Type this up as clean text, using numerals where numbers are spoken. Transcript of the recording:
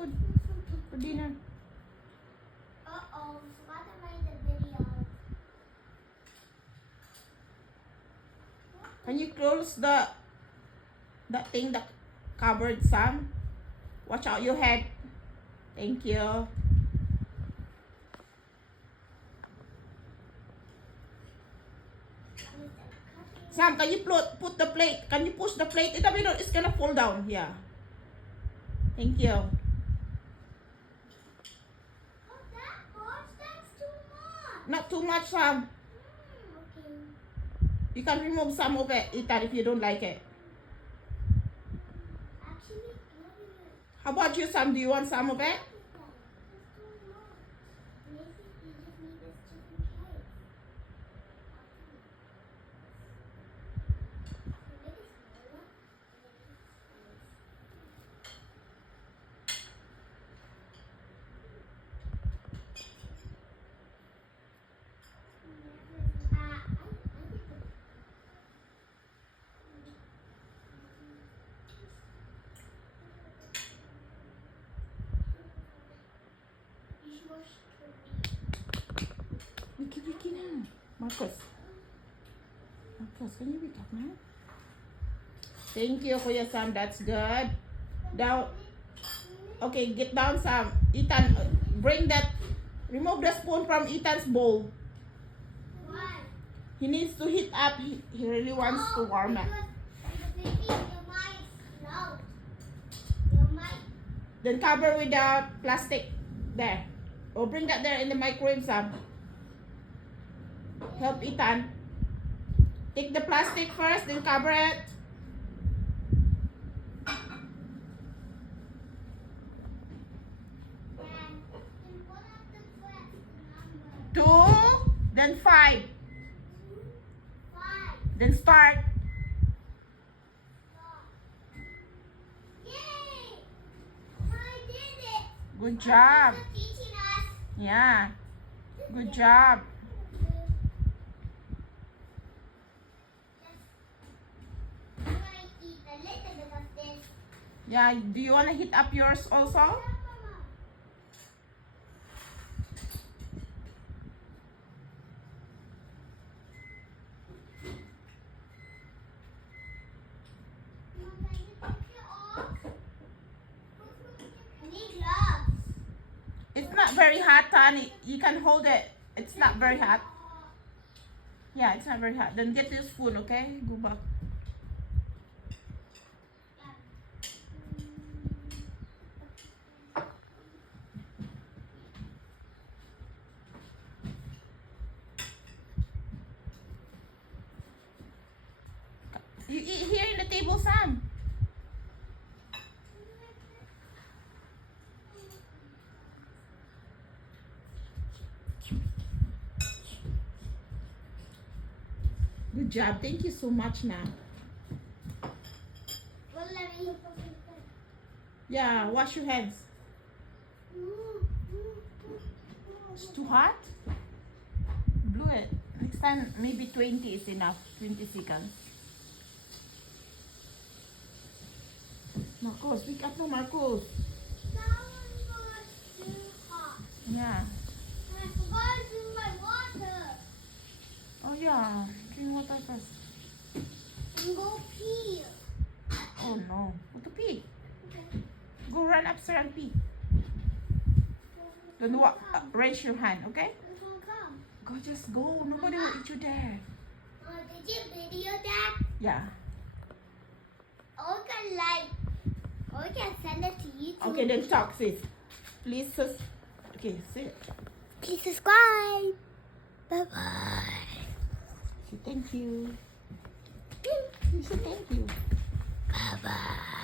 food for dinner. Uh-oh, forgot to make the video. Can you close that thing that covered Sam? Watch out your head. Thank you. Sam, can you put the plate? Can you push the plate? It's gonna fall down. Yeah. Thank you. Oh, that much? That's too much. Not too much, Sam. Okay. You can remove some of it, Ethan, if you don't like it. Actually, How about you, Sam? Do you want some of it? that's too much. Maybe you just need this just in case. Make it smaller. Wiki na. Marcos, can you wake up now? Thank you, Kuya Sam. That's good. Down. Okay, get down, Sam. Ethan, remove the spoon from Ethan's bowl. Why? He needs to heat up. He really wants to warm up. Then cover with the plastic there. Or bring that there in the microwave, Sam. Help Ethan. Take the plastic first, then cover it. Two, then 5. Then start. Good job. Yeah. Good job. Yeah, do you want to heat up yours also? It's not very hot, honey. You can hold it. It's not very hot. Yeah, it's not very hot. Then get your spoon, okay? Go back. You eat here in the table, Sam. Good job. Thank you so much now. Yeah, wash your hands. It's too hot? Blew it. Next time, maybe 20 is enough. 20 seconds. Marcos, wake up now, Marcos. Yeah. I forgot to do my water. Oh yeah, drink water first. And go pee. Oh no, go to pee. Okay. Go run upstairs and pee. Don't raise your hand, okay? This one come. Go, just go. Nobody will eat you there. Did you video that? Yeah. Or we can or we can send it to YouTube. Okay, then talk, sis. Please, okay, sit. Please subscribe. Bye bye. Say thank you. You say thank you. Bye bye.